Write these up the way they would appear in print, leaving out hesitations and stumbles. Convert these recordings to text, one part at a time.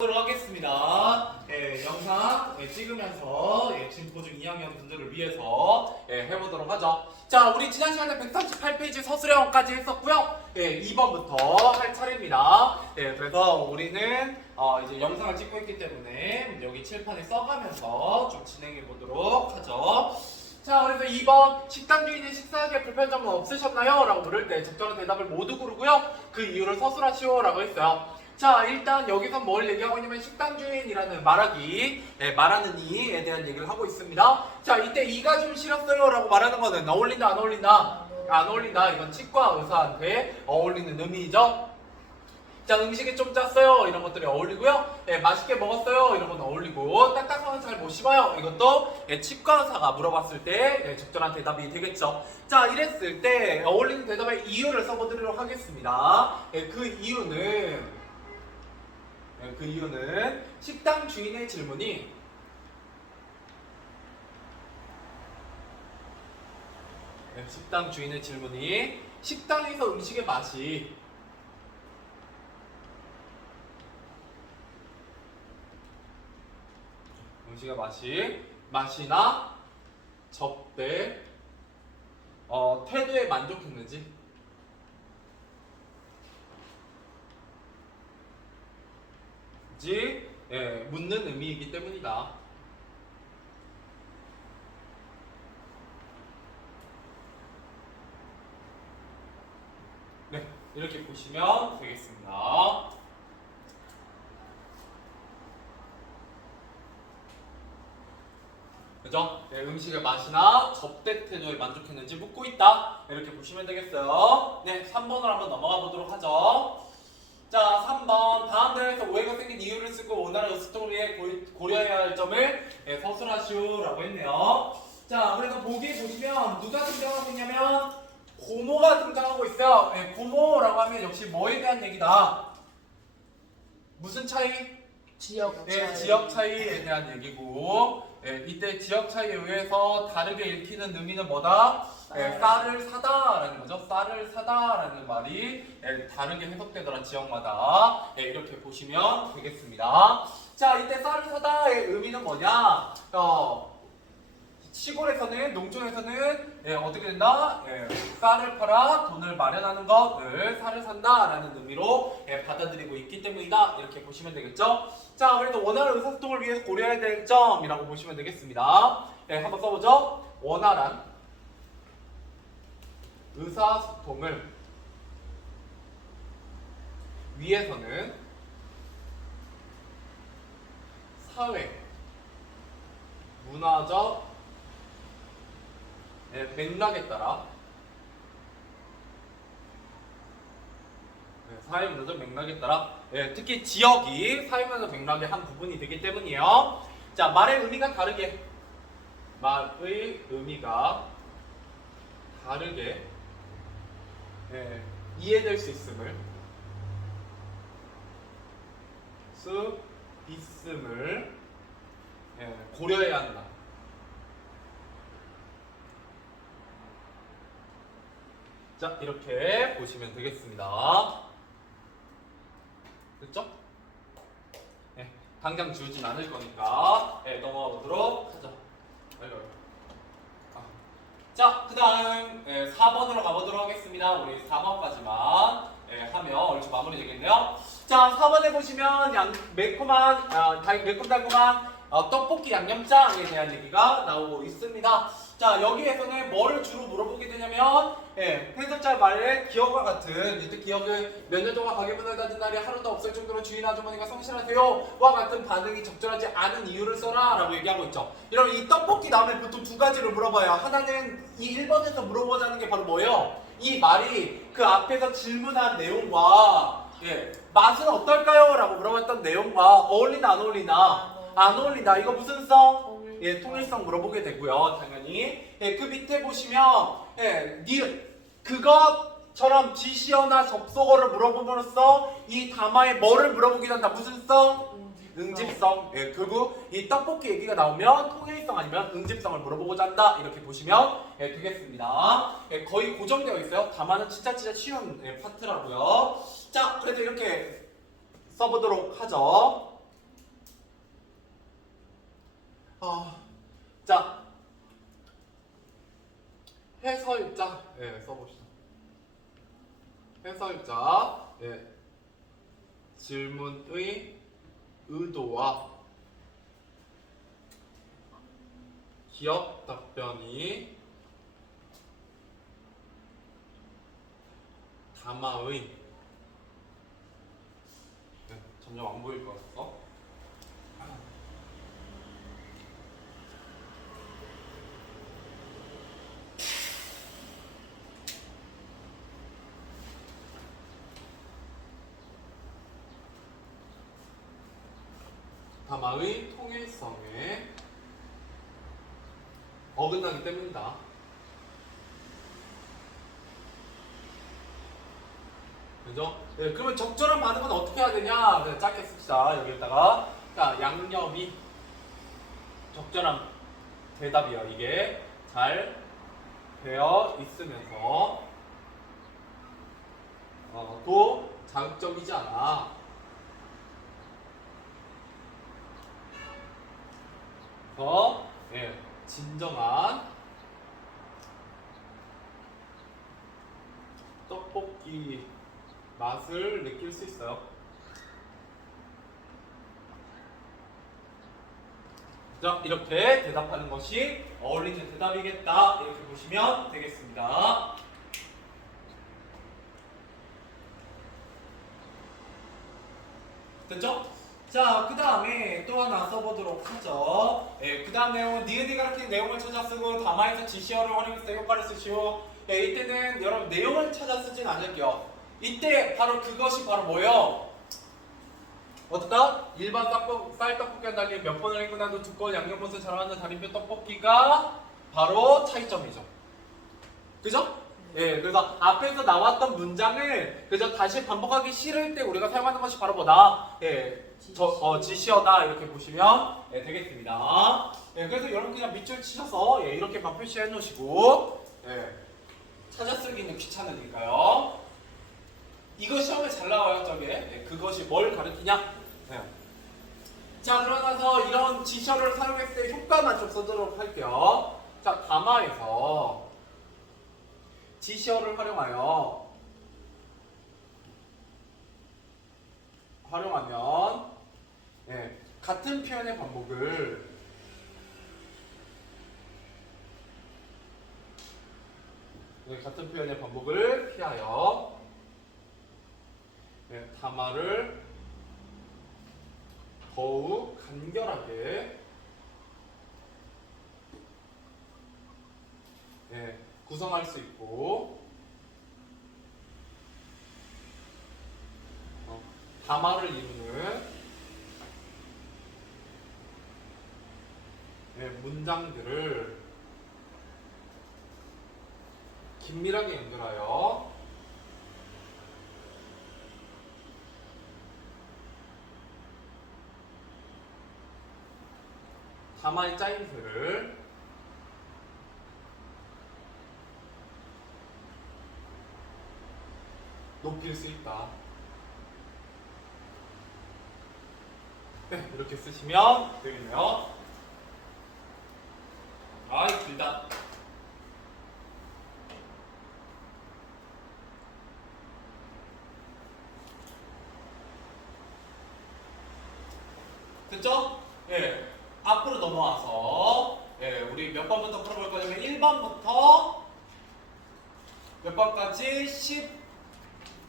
보도록 하겠습니다. 영상 찍으면서 진포 중 2학년 분들을 위해서 해보도록 하죠. 자, 우리 지난 시간에 138페이지 서술형까지 했었고요. 2번부터 할 차례입니다. 그래서 우리는 이제 영상을 찍고 있기 때문에 여기 칠판에 써가면서 좀 진행해 보도록 하죠. 자, 그래서 2번 식당 주인이 식사하기에 불편한 점은 없으셨나요? 라고 물을 때 적절한 대답을 모두 고르고요. 그 이유를 서술하시오 라고 했어요. 자, 일단 여기서 뭘 얘기하고 있냐면 식당 주인이라는 말하는 이에 대한 얘기를 하고 있습니다. 자, 이때 이가 좀 싫었어요 라고 말하는 거는 어울린다 안 어울린다? 안 어울린다. 이건 치과 의사한테 어울리는 의미죠. 자, 음식이 좀 짰어요 이런 것들이 어울리고요. 맛있게 먹었어요 이런 건 어울리고, 딱딱하면 잘 못 씹어요 이것도 치과 의사가 물어봤을 때 적절한 대답이 되겠죠. 자, 이랬을 때 어울리는 대답의 이유를 써보도록 하겠습니다. 그 이유는 식당 주인의 질문이 식당에서 음식의 맛이나 접대, 태도에 만족했는지, 묻는 의미이기 때문이다. 네, 이렇게 보시면 되겠습니다. 그죠? 음식의 맛이나 접대 태도에 만족했는지 묻고 있다. 이렇게 보시면 되겠어요. 네, 3번으로 한번 넘어가 보도록 하죠. 자, 3번. 다음 대회에서 오해가 생긴 이유를 쓰고 원활한 의사소통을 위해 고려해야 할 점을 서술하시오 라고 했네요. 자, 그래서 보기 보시면 누가 등장하고 있냐면 고모가 등장하고 있어요. 고모라고 하면 역시 뭐에 대한 얘기다? 무슨 차이? 지역 차이. 지역 차이에 대한 얘기고, 이때 지역 차이에 의해서 다르게 읽히는 의미는 뭐다? 쌀을 사다라는 거죠. 쌀을 사다라는 말이 다르게 해석되더라 지역마다. 이렇게 보시면 되겠습니다. 자, 이때 쌀을 사다의 의미는 뭐냐? 시골에서는, 농촌에서는 어떻게 된다? 쌀을 팔아 돈을 마련하는 것을 쌀을 산다라는 의미로 받아들이고 있기 때문이다. 이렇게 보시면 되겠죠? 자, 그래도 원활한 의사소통을 위해서 고려해야 될 점이라고 보시면 되겠습니다. 한번 써보죠. 원활한 의사소통을 위해서는 사회, 문화적 맥락에 따라 사회문화적 맥락에 따라 특히 지역이 사회문화적 맥락의 한 부분이 되기 때문이에요. 자, 말의 의미가 다르게 이해될 수 있음을 고려해야 한다. 자, 이렇게 보시면 되겠습니다. 됐죠? 당장 지우진 않을 거니까 넘어가 보도록 하죠. 자, 그 다음 4번으로 가보도록 하겠습니다. 우리 4번까지만 하면 얼추 마무리 되겠네요. 자, 4번에 보시면 매콤달콤한 떡볶이 양념장에 대한 얘기가 나오고 있습니다. 자, 여기에서는 뭐를 주로 물어보게 되냐면 해설자 말의 기억과 같은, 이때 기억은 몇 년 동안 가게문을 닫은 날이 하루도 없을 정도로 주인 아주머니가 성실하세요 와 같은 반응이 적절하지 않은 이유를 써라 라고 얘기하고 있죠. 이러면 이 떡볶이 다음에 보통 두 가지를 물어봐요. 하나는 이 1번에서 물어보자는 게 바로 뭐예요? 이 말이 그 앞에서 질문한 내용과 맛은 어떨까요? 라고 물어봤던 내용과 어울리나 안 어울리나? 안 어울린다. 이거 무슨 성? 통일성 물어보게 되고요. 당연히. 그 밑에 보시면 그것처럼 지시어나 접속어를 물어봄으로써 이 담화에 뭐를 물어보기도 한다. 무슨 성? 응집성. 그리고 이 떡볶이 얘기가 나오면 통일성 아니면 응집성을 물어보고자 한다. 이렇게 보시면 되겠습니다. 거의 고정되어 있어요. 담화는 진짜 쉬운 파트라고요. 자, 그래서 이렇게 써보도록 하죠. 자, 해설자, 예, 써봅시다. 해설자, 예, 질문의 의도와 기억 답변이 담화의 네, 점점 안 보일 것 같아서 담화의 통일성에 어긋나기 때문이다. 그죠? 네, 그러면 적절한 반응은 어떻게 해야 되냐? 네, 짧게 씁시다. 여기다가 자, 양념이 적절한 대답이요. 이게 잘 되어 있으면서 또 자극적이지 않아. 그래서 예, 진정한 떡볶이 맛을 느낄 수 있어요. 자, 이렇게 대답하는 것이 어울리는 대답이겠다. 이렇게 보시면 되겠습니다. 됐죠? 자, 그 다음에 또 하나 써보도록 하죠. 예, 그 다음 내용은 니은이 가르친 내용을 찾아 쓰고 담화에서 지시어를 활용해서 효과를 쓰시오. 예, 이때는 여러분 내용을 찾아 쓰진 않을게요. 이때 바로 그것이 바로 뭐예요? 어떨까? 일반 쌀떡볶이와 달리 몇 번을 행군해도 두꺼운 양념버섯 자랑하는 다림표 떡볶이가 바로 차이점이죠. 그죠? 예, 그래서 앞에서 나왔던 문장을 그저 다시 반복하기 싫을 때 우리가 사용하는 것이 바로 뭐다? 예, 지시어다 이렇게 보시면 예, 되겠습니다. 예, 그래서 여러분 그냥 밑줄 치셔서 예, 이렇게만 표시해 놓으시고 예, 찾아 쓰기는 귀찮으니까요. 이거 시험에 잘 나와요, 저게. 예, 그것이 뭘 가르치냐? 예. 자, 그러면서 이런 지시어를 사용했을 때 효과만 좀 써도록 할게요. 자, 담화에서 지시어를 활용하면 예, 같은 표현의 반복을 피하여 예, 담화를 더욱 간결하게 예, 구성할 수 있고 담화를 이루는 예, 문장들을 긴밀하게 연결하여 담화의 짜임새를 높일 수 있다. 네, 이렇게 쓰시면 되겠네요. 아이, 길다. 됐죠? 예. 앞으로 넘어와서 예, 우리 몇 번부터 풀어볼 거냐면 1번부터 몇 번까지?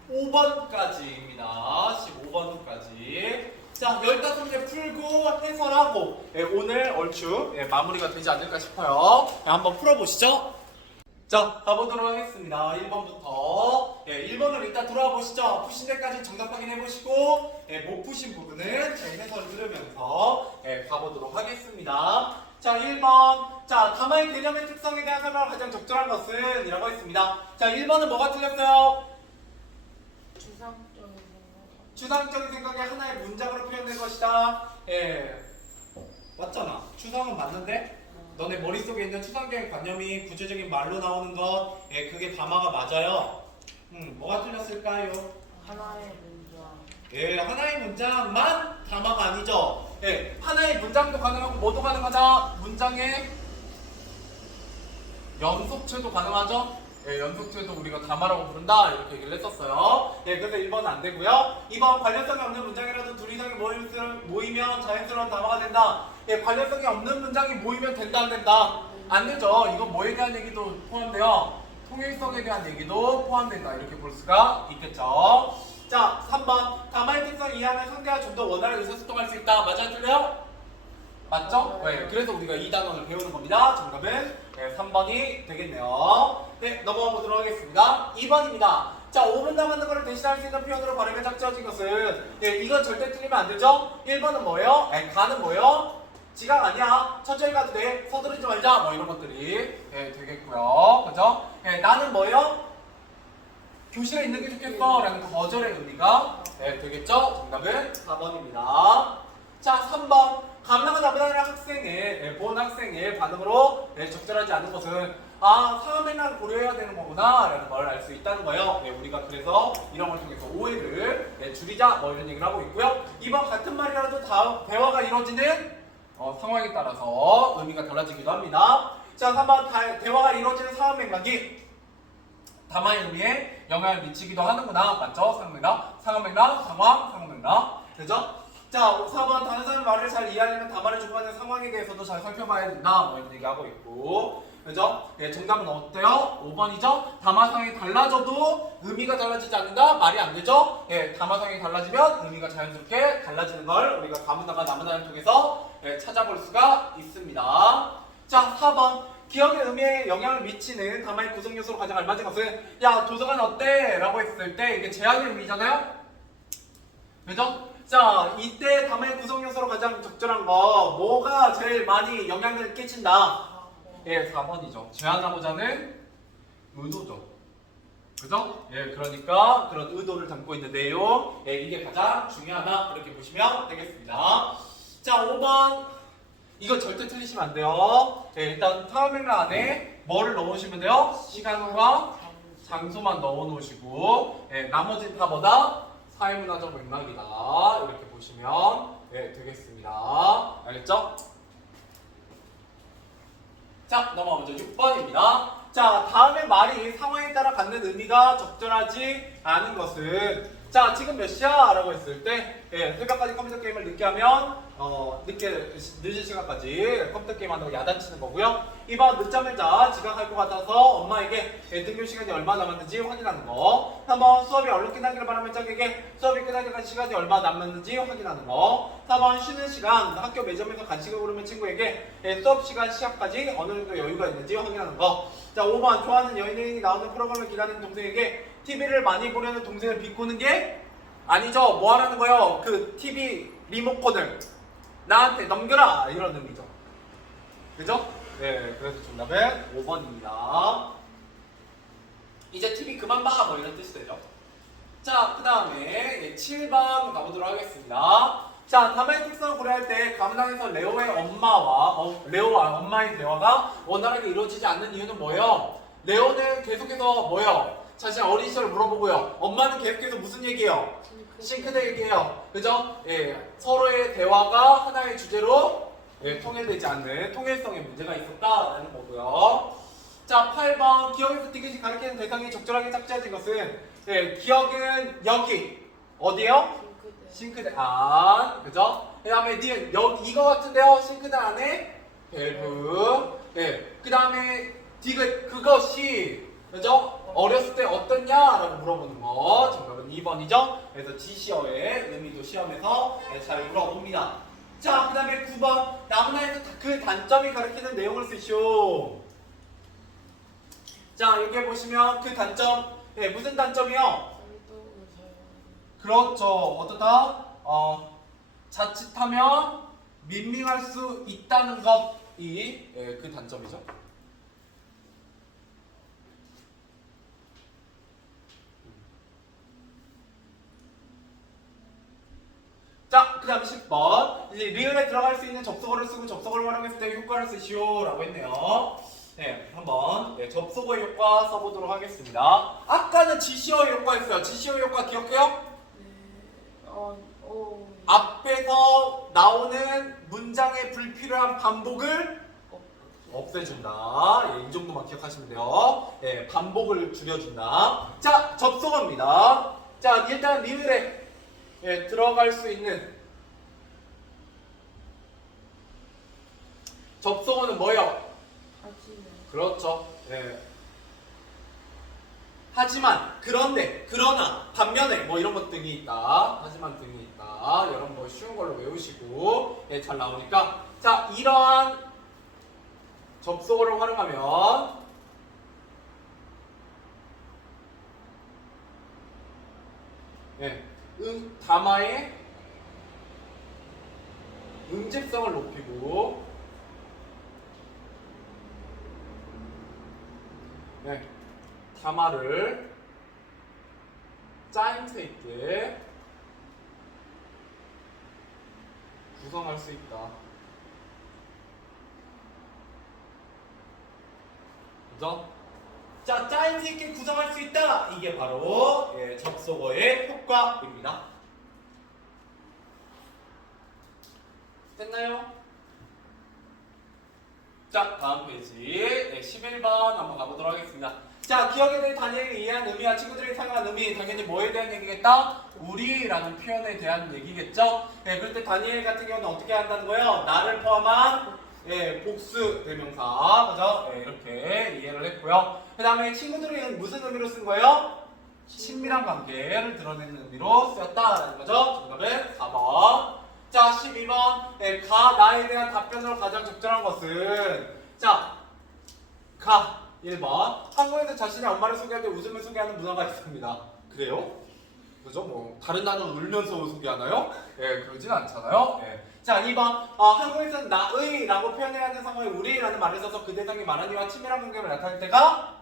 15번까지입니다. 15번까지. 자, 15개 풀고 해설하고 예, 오늘 얼추 예, 마무리가 되지 않을까 싶어요. 예, 한번 풀어보시죠. 자, 가보도록 하겠습니다. 1번부터. 예, 1번을 일단 돌아와 보시죠. 푸신 데까지 정답 확인해 보시고, 예, 못 푸신 부분은 저희 해설 들으면서 예, 가보도록 하겠습니다. 자, 1번. 자, 담화의 개념의 특성에 대한 설명을 가장 적절한 것은? 이라고 했습니다. 자, 1번은 뭐가 틀렸어요? 추상적인 생각이 하나의 문장으로 표현된 것이다. 예. 맞잖아. 추상은 맞는데? 너네 머릿속에 있는 추상적인 관념이 구체적인 말로 나오는 것, 예, 그게 담화가 맞아요. 뭐가 틀렸을까요? 하나의 문장. 예, 하나의 문장만 담화가 아니죠. 예, 하나의 문장도 가능하고 뭐도 가능하다. 문장의 연속체도 가능하죠. 예, 연속체도 우리가 담화라고 부른다 이렇게 얘기를 했었어요. 예, 그래서 1번은 안 되고요. 2번 관련성이 없는 문장이라도 둘 이상이 모이면 자연스러운 담화가 된다. 예, 관련성이 없는 문장이 모이면 된다 안 된다? 안 되죠. 이건 뭐에 대한 얘기도 포함돼요. 통일성에 대한 얘기도 포함된다 이렇게 볼 수가 있겠죠. 자, 3번 담화의 특성 이해하면 상대가 좀 더 원활한 의사소통할 수 있다. 맞아요? 틀려요? 맞죠? 네, 그래서 우리가 이 단원을 배우는 겁니다. 정답은 네, 3번이 되겠네요. 네, 넘어가 보도록 하겠습니다. 2번입니다. 자, 5분 남았는 것을 대신할 수 있는 표현으로 발음에 짝지어진 것은 네, 이건 절대 틀리면 안 되죠? 1번은 뭐예요? 가는 뭐예요? 지각 아니야. 천천히 가도 돼. 서두르지 말자. 뭐 이런 것들이 네, 되겠고요. 그죠? 네, 나는 뭐예요? 교실에 있는 게 좋겠어 라는 거절의 의미가 네, 되겠죠? 정답은 4번입니다. 자, 3번 감당을 나보다는 학생의 본 학생의 반응으로 적절하지 않은 것은 상황 맥락을 고려해야 되는 거구나 라는 걸 알 수 있다는 거예요. 우리가 그래서 이런 걸 통해서 오해를 줄이자 뭐 이런 얘기를 하고 있고요. 2번 같은 말이라도 대화가 이루어지는 상황에 따라서 의미가 달라지기도 합니다. 자, 3번 대화가 이루어지는 상황 맥락이 담화의 의미에 영향을 미치기도 하는구나. 맞죠? 상황 맥락, 상황 맥락, 상황 맥락. 그죠? 자, 4번 다른 사람의 말을 잘 이해하려면 담화를 주고받는 상황에 대해서도 잘 살펴봐야 된다. 뭐 이런 얘기하고 있고. 그죠? 네, 정답은 어때요? 5번이죠? 담화상이 달라져도 의미가 달라지지 않는다? 말이 안 되죠? 예, 담화상이 달라지면 의미가 자연스럽게 달라지는 걸 우리가 가문담화, 나무담화를 통해서 찾아볼 수가 있습니다. 자, 4번. 기억의 의미에 영향을 미치는 담화의 구성 요소로 가장 알맞은 것은 야, 도서관 어때? 라고 했을 때 이게 제한의 의미잖아요? 그죠? 자, 이때 담화의 구성 요소로 가장 적절한 거 뭐가 제일 많이 영향을 끼친다? 예, 4번이죠. 제안하고자 하는 의도죠. 그죠? 예, 그러니까 그런 의도를 담고 있는 내용 이게 가장 중요하다 이렇게 보시면 되겠습니다. 자, 5번 이거 절대 틀리시면 안 돼요. 예, 일단 상황 맥락 안에 뭐를 넣으시면 돼요? 시간과 장소만 넣어 놓으시고 나머지는 다 뭐다? 사회문화적 맥락이다 이렇게 보시면 되겠습니다. 알겠죠? 자, 넘어가보죠. 6번입니다. 자, 다음의 말이 상황에 따라 갖는 의미가 적절하지 않은 것은 자, 지금 몇 시야? 라고 했을 때 새벽까지 컴퓨터 게임을 늦게 하면 늦은 시간까지 컴퓨터 게임 한다고 야단치는 거고요. 2번 늦잠을 자 지각할 것 같아서 엄마에게 등교 시간이 얼마 남았는지 확인하는 거. 3번 수업이 얼른 끝나기를 바라며 짝에게 수업이 끝나기까지 시간이 얼마 남았는지 확인하는 거. 4번 쉬는 시간 학교 매점에서 간식을 고르면 친구에게 수업 시간 시작까지 어느 정도 여유가 있는지 확인하는 거. 자, 5번 좋아하는 연예인이 나오는 프로그램을 기다리는 동생에게 TV를 많이 보려는 동생을 비꼬는 게 아니죠. 뭐 하라는 거예요? 그 TV 리모컨을 나한테 넘겨라 이런 의미죠. 그죠? 네, 그래서 정답은 5번입니다. 이제 TV 그만 봐 뭐 이런 뜻이 되죠. 자, 그 다음에 7번 가보도록 하겠습니다. 자, 담화의 특성을 고려할 때 가문당에서 레오의 엄마의 대화가 원활하게 이루어지지 않는 이유는 뭐예요? 레오는 계속해서 뭐예요? 자신 어린 시절을 물어보고요. 엄마는 계속해서 무슨 얘기예요? 싱크대 얘기예요. 그죠? 예, 서로의 대화가 하나의 주제로 통일되지 않는 통일성의 문제가 있었다라는 거고요. 자, 8번 기억에서 디귿이 가리키는 대상이 적절하게 짝지어진 것은 기억은 여기 어디요? 싱크대 안. 그죠? 그 다음에 니은 이거 같은데요? 싱크대 안에 밸브. 그 다음에 디귿 그것이 그죠? 어렸을 때 어떻냐? 라고 물어보는 거. 정답은 2번이죠? 그래서 지시어의 의미도 시험에서 잘 물어봅니다. 자, 그 다음에 9번 나무나에서 그 단점이 가리키는 내용을 쓰시오. 자, 여기 보시면 그 단점 무슨 단점이요? 그렇죠. 어떠다? 자칫하면 밍밍할 수 있다는 것이 그 단점이죠. 자, 그 다음 10번 이제 리을에 들어갈 수 있는 접속어를 쓰고 접속어를 활용했을 때 효과를 쓰시오 라고 했네요. 한번 접속어의 효과 써보도록 하겠습니다. 아까는 지시어의 효과였어요. 지시어의 효과 기억해요? 앞에서 나오는 문장의 불필요한 반복을 없애준다. 예, 이 정도만 기억하시면 돼요. 예, 반복을 줄여준다. 자, 접속어입니다. 자, 일단 리을에 예, 들어갈 수 있는 접속어는 뭐예요? 그렇죠. 예. 하지만, 그런데, 그러나, 반면에 뭐 이런 것 등이 있다. 하지만 등이 있다. 여러분 뭐 쉬운 걸로 외우시고 예, 잘 나오니까 자, 이러한 접속어를 활용하면 예, 담화의 응집성을 높이고 예, 담화를 짜임새 있게 구성할 수 있다. 그죠? 자, 짜임새 있게 구성할 수 있다. 이게 바로 예, 접속어의 효과입니다. 됐나요? 자, 다음 페이지 네, 11번 한번 가보도록 하겠습니다. 자, 기억에 대해 다니엘을 이해한 의미와 친구들이 사용한 의미, 당연히 뭐에 대한 얘기겠다? 우리라는 표현에 대한 얘기겠죠? 네, 그럴 때 다니엘 같은 경우는 어떻게 한다는 거예요? 나를 포함한 예, 복수 대명사, 그죠? 예, 이렇게 이해를 했고요. 그 다음에 친구들은 무슨 의미로 쓴 거예요? 친밀한 관계를 드러내는 의미로 쓰였다라는 거죠. 정답은 4번. 자, 12번. 예, 나에 대한 답변으로 가장 적절한 것은 자, 1번. 한국에서 자신의 엄마를 소개할 때 웃으며 소개하는 문화가 있습니다. 그래요? 그죠? 뭐 다른 단어 울면서 소개하나요? 예, 그러진 않잖아요. 예. 자, 2번. 한국에서는 나의라고 표현해야 하는 상황에 우리라는 말을 써서 그 대상이 말한 이와 친밀한 관계를 나타낼 때가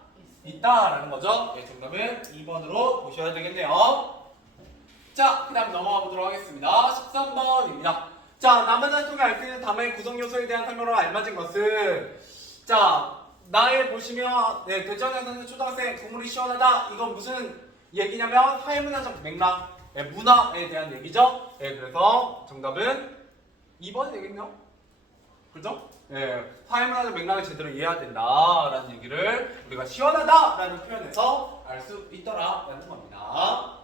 있다라는 거죠. 예, 정답은 2번으로 보셔야 되겠네요. 자, 그 다음 넘어가 보도록 하겠습니다. 13번입니다. 자, 남한을 통해 알 수 있는 담화의 구성 요소에 대한 설명으로 알맞은 것은 자, 나에 보시면 네, 대전에서는 초등학생 국물이 시원하다. 이건 무슨 얘기냐면 사회문화적 맥락, 예, 문화에 대한 얘기죠. 예, 그래서 정답은 2번 되겠네요. 그죠? 예, 사회문화적 맥락을 제대로 이해해야 된다라는 얘기를 우리가 시원하다라는 표현에서 알 수 있더라라는 겁니다.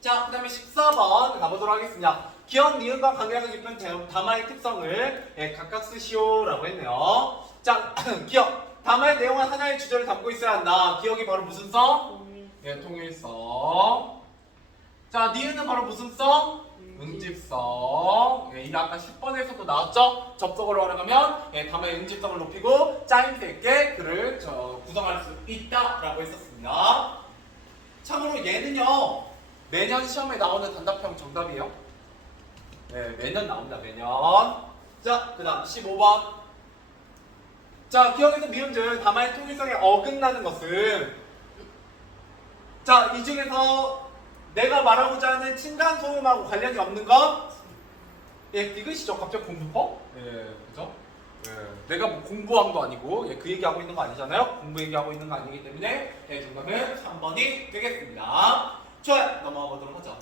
자, 그 다음에 14번 가보도록 하겠습니다. 기억, 니은과 관계가 깊은 담화의 특성을 예, 각각 쓰시오라고 했네요. 자, 기억. 담화의 내용은 하나의 주제를 담고 있어야 한다. 기억이 바로 무슨 성? 예, 통일성. 자, 니은은 바로 무슨 성? 응집성. 예, 이게 아까 10번에서도 나왔죠? 접속어를 활용하면 예, 담화의 응집성을 높이고 짜임새 있게 글을 구성할 수 있다라고 했었습니다. 참고로 얘는요, 매년 시험에 나오는 단답형 정답이에요. 네, 매년 나옵니다. 매년. 자, 그 다음 15번. 자, 기억에서 미음절 담화의 통일성에 어긋나는 것은 자, 이 중에서 내가 말하고자 하는 층간소음하고 관련이 없는 것? 예, 디귿이죠. 갑자기 공부법? 예, 그죠? 예, 내가 뭐 공부함도 아니고 예, 그 얘기하고 있는 거 아니잖아요? 공부 얘기하고 있는 거 아니기 때문에 예, 정답은 3번이 되겠습니다. 좋아요. 넘어가 보도록 하죠.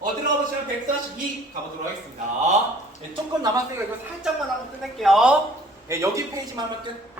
어디로 가보시면 142 가보도록 하겠습니다. 예, 조금 남았으니까 이거 살짝만 하고 끝낼게요. 예, 여기 페이지만 하면 끝.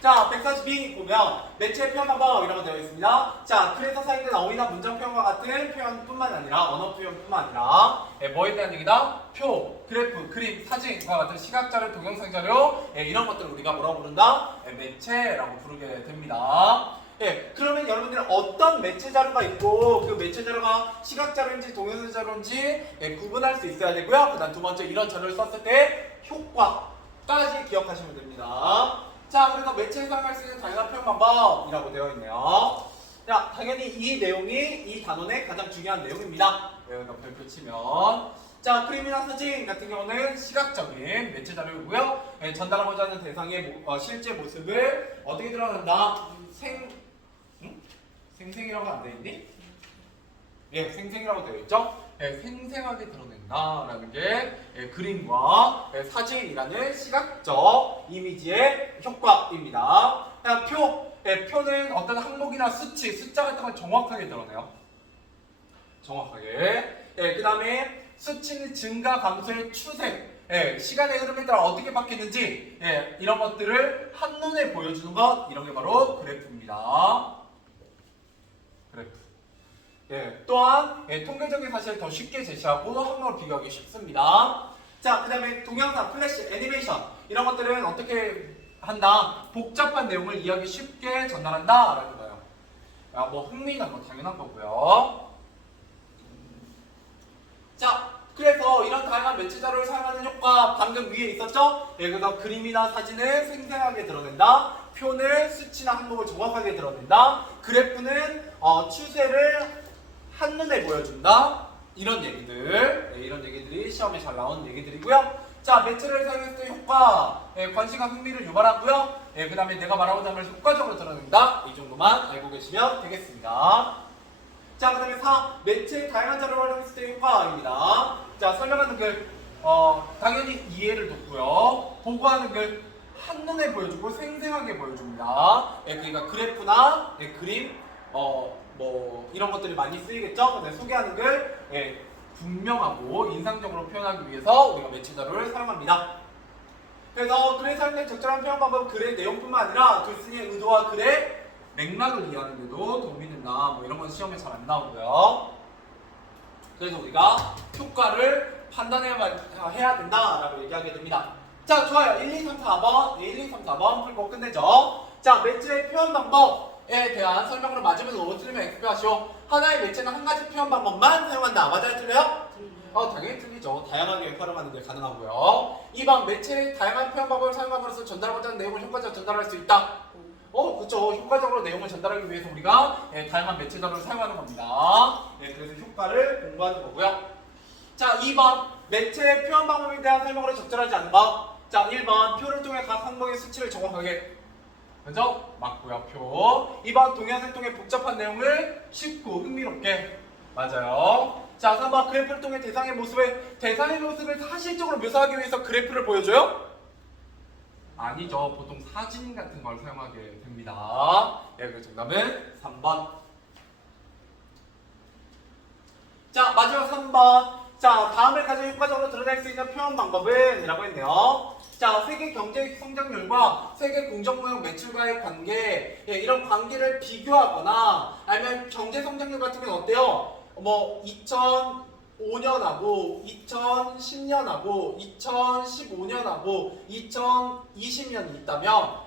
자, 142 보면 매체 표현 방법이라고 되어 있습니다. 자, 글에서 사용된 어휘나 문장 표현과 같은 표현뿐만 아니라 언어 표현뿐만 아니라 예, 뭐에 대한 얘기다? 표, 그래프, 그림, 사진과 같은 시각 자료, 동영상 자료 예, 이런 것들을 우리가 뭐라고 부른다? 예, 매체라고 부르게 됩니다. 예, 그러면 여러분들은 어떤 매체 자료가 있고 그 매체 자료가 시각 자료인지 동영상 자료인지 예, 구분할 수 있어야 되고요. 그다음 두 번째 이런 자료를 썼을 때 효과까지 기억하시면 됩니다. 자, 그래서 매체에 사용할 수 있는 다양한 표현 방법이라고 되어 있네요. 자, 당연히 이 내용이 이 단원의 가장 중요한 내용입니다. 여기다 별표 치면 자, 그림이나 사진 같은 경우는 시각적인 매체 자료이고요. 예, 전달하고자 하는 대상의 실제 모습을 어떻게 드러낸다? 생생이라고 안 되어 있니? 예, 생생이라고 되어 있죠? 예, 생생하게 드러낸다라는 게 예, 그림과 예, 사진이라는 시각적 이미지의 효과입니다. 표, 예, 표는 어떤 항목이나 수치, 숫자 같은 걸 정확하게 드러내요. 정확하게. 예, 그 다음에 수치는 증가 감소의 추세. 예, 시간의 흐름에 따라 어떻게 바뀌는지 예, 이런 것들을 한눈에 보여주는 것 이런 게 바로 그래프입니다. 그래프. 예, 또한 예, 통계적인 사실을 더 쉽게 제시하고 항목을 비교하기 쉽습니다. 자, 그 다음에 동영상, 플래시, 애니메이션 이런 것들은 어떻게 한다? 복잡한 내용을 이해하기 쉽게 전달한다 라는 거예요. 야, 뭐 흥미난 건 당연한 거고요. 자, 그래서 이런 다양한 매체 자료를 사용하는 효과 방금 위에 있었죠? 예, 그래서 그림이나 사진을 생생하게 드러낸다. 표는 수치나 항목을 정확하게 드러낸다. 그래프는 추세를 한눈에 보여준다. 이런 얘기들, 예, 이런 얘기들이 시험에 잘 나오는 얘기들이고요. 자, 매체를 사용했을 때 효과, 예, 관심과 흥미를 유발하고요. 예, 그 다음에 내가 말하고자 하는 것을 효과적으로 드러낸다. 이 정도만 알고 계시면 되겠습니다. 자, 그 다음에 4. 매체의 다양한 자료를 활용했을 때 효과입니다. 자, 설명하는 글, 당연히 이해를 돕고요. 보고하는 글, 한눈에 보여주고 생생하게 보여줍니다. 예, 그러니까 그래프나 예, 그림, 뭐 이런 것들이 많이 쓰이겠죠? 근데 소개하는 글, 예, 분명하고 인상적으로 표현하기 위해서 우리가 매체 자료를 사용합니다. 그래서 글에 사용된 적절한 표현 방법은 글의 내용뿐만 아니라 글쓴이의 의도와 글의 맥락을 이해하는 데도 도움이 된다. 뭐 이런 건 시험에 잘 안 나오고요. 그래서 우리가 효과를 판단해야 된다라고 얘기하게 됩니다. 자, 좋아요. 1, 2, 3, 4번, 1, 2, 3, 4번 풀고 끝내죠. 자, 매체의 표현 방법에 대한 설명으로 맞으면 O, 틀리면 X 표하시오. 하나의 매체는 한 가지 표현 방법만 사용한다. 맞아요? 틀려요? 당연히 틀리죠. 다양하게 활용하는 게 가능하고요. 2번, 매체의 다양한 표현 방법을 사용함으로써 전달하고자 하는 내용을 효과적으로 전달할 수 있다. 그렇죠. 효과적으로 내용을 전달하기 위해서 우리가 다양한 매체 자료를 사용하는 겁니다. 그래서 효과를 공부하는 거고요. 자, 2번, 매체의 표현 방법에 대한 설명으로 적절하지 않은 것. 자, 1번, 표를 통해 각 항목의 수치를 정확하게. 그죠? 맞고요, 표. 2번, 동영상을 통해 복잡한 내용을 쉽고 흥미롭게. 맞아요. 자, 3번, 그래프를 통해 대상의 모습을 사실적으로 묘사하기 위해서 그래프를 보여줘요? 아니죠. 보통 사진 같은 걸 사용하게 됩니다. 그 정답은 3번. 자, 마지막 3번. 자, 다음을 가장 효과적으로 드러낼 수 있는 표현 방법은 이라고 했네요. 자, 세계 경제 성장률과 세계 공정무역 매출과의 관계, 이런 관계를 비교하거나 아니면 경제 성장률 같은 건 어때요? 뭐 2005년하고 2010년하고 2015년하고 2020년이 있다면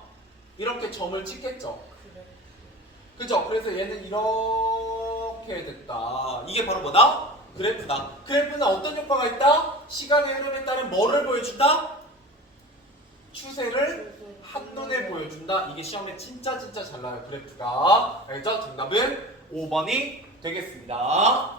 이렇게 점을 찍겠죠. 그죠? 그래서 얘는 이렇게 됐다. 이게 바로 뭐다? 그래프다. 그래프는 어떤 효과가 있다? 시간의 흐름에 따른 뭐를 보여준다? 추세를 한눈에 보여준다. 이게 시험에 진짜 잘 나와요. 그래프가. 알겠죠? 정답은 5번이 되겠습니다.